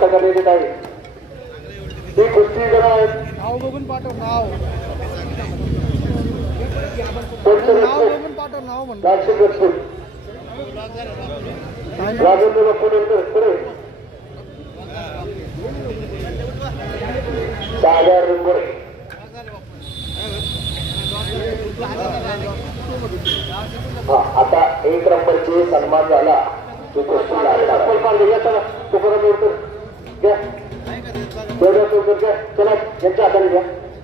करण्यात आहे ती कुस्ती जरा नाव बघून पाठव नाव पाठव नाव म्हणून राजेंद्र पुढे सागर रिंगोळे आता एक नंबरचे सन्मान झाला तो कुस्ती चला यांच्या हाताने घ्या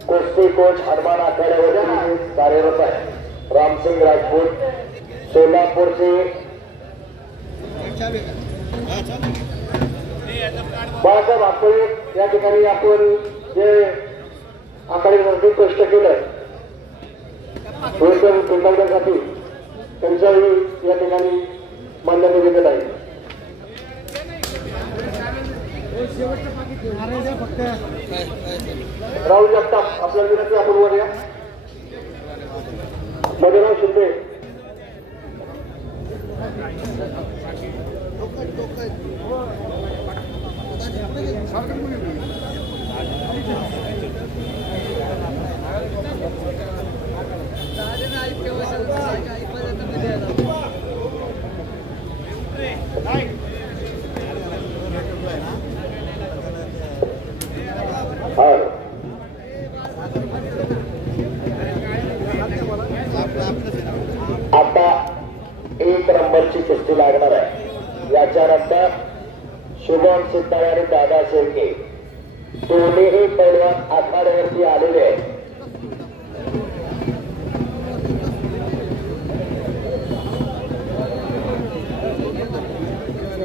कुस्ती कोच हनुमान आखाड्यावर कार्यरत आहे रामसिंग राजपूत सोलापूरचे बाळासाहेब आखोळे या ठिकाणी आपण जे आखाड्यामध्ये कष्ट केलं साठी त्यांच्याही या ठिकाणी मान्यता देण्यात आहे राहुल जगताप आपल्या विनंती आपण वर या मधुराव शिंदे आता एक नंबरची कुस्ती लागणार आहे याच्यानंतर शुभम सिद्धार्थ आणि दादा शेळके दोन्हीही पैलवान आखाड्यावरती आलेले आहेत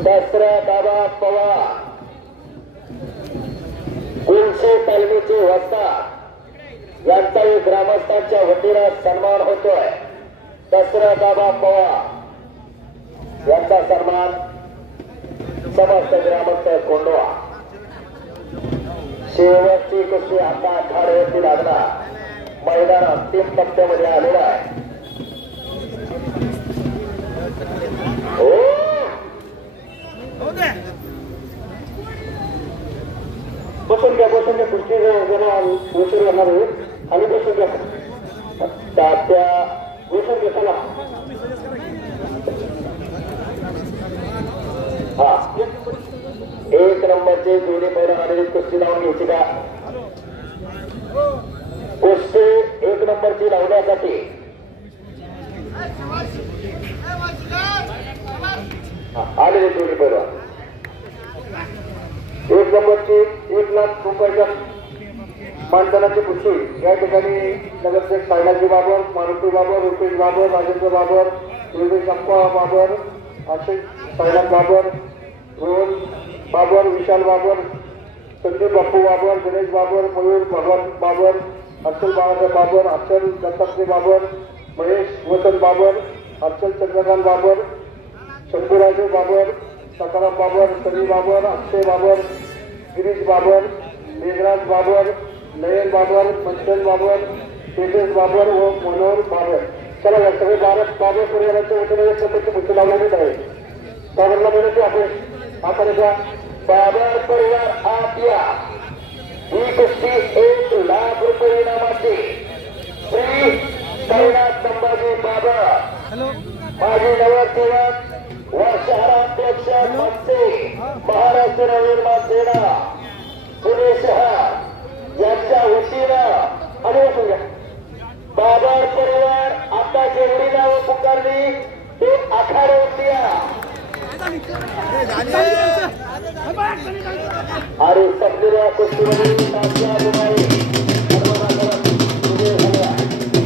दसरा दादा पवार गुलशे तालमीचे वस्ता यांचाही ग्रामस्थांच्या वतीने सन्मान होतोय दसरा दादा पवार यांचा सन्मान समस्त ग्रामस्थ कोंडवा शेवटची कुस्ती आता आखाड्यावरती लागणार मैदान अंतिम टप्प्यामध्ये आलेला आहे बसून घ्या कुस्ती जरा उशीर होणार आहे आणि बसून घ्या तात्या बसून घ्या चला हा एक नंबरचे दोन्ही पैलवान आलेले कुस्ती लावून घ्यायची का कुस्ती एक नंबरची लावण्यासाठी आलेले दोन्ही पैलवान एक नंबरची 1 लाख रुपयाच्या मानधनाची कुस्ती या ठिकाणी नगरसेवक सायनाजी बाबर मारुती बाबर रुपेश बाबर राजेंद्र बाबर योगेश अप्पा बाबर आशिष सायनाथ बाबर रोहन बाबर विशाल बाबर संदीप बापू बाबर गणेश बाबर मयूर भगवान बाबर हर्षल बाळासाहेब बाबर हर्षल दत्तात्रय बाबर महेश वसंत बाबर हर्षल चंद्रकांत बाबर शंभूराजे बाबर सकाराम बाबर सनी बाबर अक्षय बाबर गिरीश बाबर मेघराज बाबर नयन बाबर मंचन बाबर तेजस बाबर व मनोहर बाबर चला या सगळे बाबर परिवाराच्या वतीने स्वतःची कुस्ती लावण्यात आहे बाबरला विनंती आपण आपण बाबर परिवार आपल्या ही कुस्ती 1 लाख रुपये इनामाची श्री कैलास संभाजी बाबर माजी नगरसेवक व शहराध्यक्ष महाराष्ट्र नवनिर्माण सेना पुणे शहर यांच्या वतीनं आणि बाबर परिवार आता जेवढी नावं पुकारली ते आखाड्यावरती अरे सगळ्या कुस्तीमध्ये